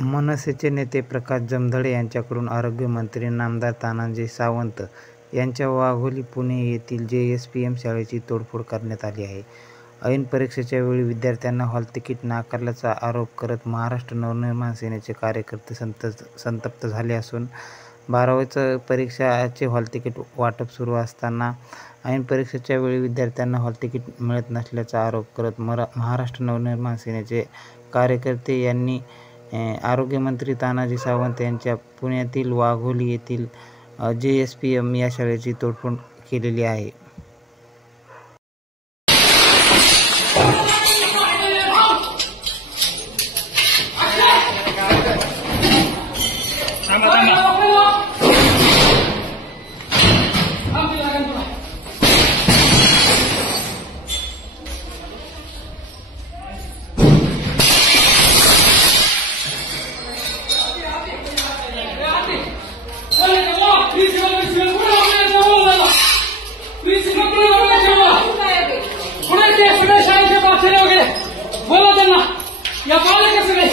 मनसेचे नेते प्रकाश जमधडे यांच्याकडून आरोग्यमंत्री नामदार तानाजी सावंत यांच्या वाघोली पुणे येथील JSPM शाळेची तोडफोड करण्यात आली आहे. ऐन परीक्षेच्या वेळी विद्यार्थ्यांना हॉल तिकीट नाकारल्याचा आरोप करत महाराष्ट्र नवनिर्माण सेनेचे कार्यकर्ते संतप्त झाले असून 12वीच्या परीक्षाचे हॉल तिकीट वाटप सुरू असताना ऐन परीक्षेच्या वेळी विद्यार्थ्यांना हॉल तिकीट मिळत नसल्याचा आरोप करत महाराष्ट्र नवनिर्माण सेनेचे कार्यकर्ते यांनी आरोग्यमंत्री तानाजी सावंत यांच्या पुण्यातील वाघोली येथील JSPM या शाळेची तोडफोड केलेली आहे. बोला त्यांना या बोला कसं काय